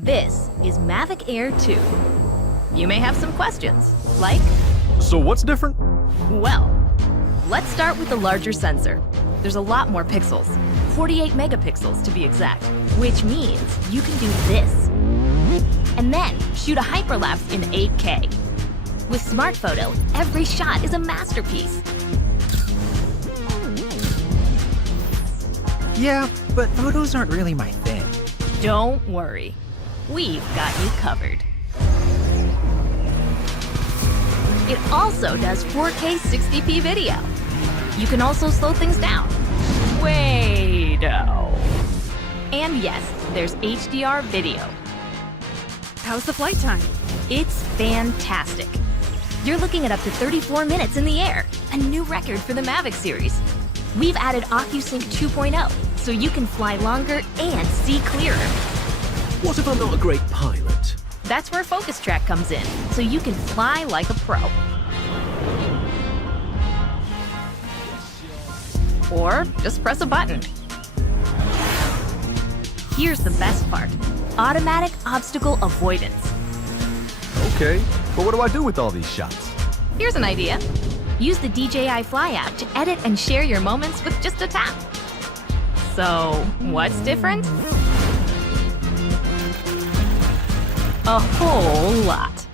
This is Mavic Air 2. You may have some questions, like, So what's different? well, let's start with the larger sensor. There's a lot more pixels, 48 megapixels to be exact, which means you can do this. And then shoot a hyperlapse in 8K. With Smart Photo, every shot is a masterpiece. Yeah, but photos aren't really my thing. Don't worry, we've got you covered. It also does 4K 60p video. You can also slow things down. Way down. And yes, there's HDR video. How's the flight time? It's fantastic. You're looking at up to 34 minutes in the air, a new record for the Mavic series. We've added OcuSync 2.0, so you can fly longer and see clearer. What if I'm not a great pilot? That's where Focus Track comes in, so you can fly like a pro. Or just press a button. Here's the best part: automatic obstacle avoidance. Okay, but what do I do with all these shots? Here's an idea. Use the DJI Fly app to edit and share your moments with just a tap. So, what's different? A whole lot.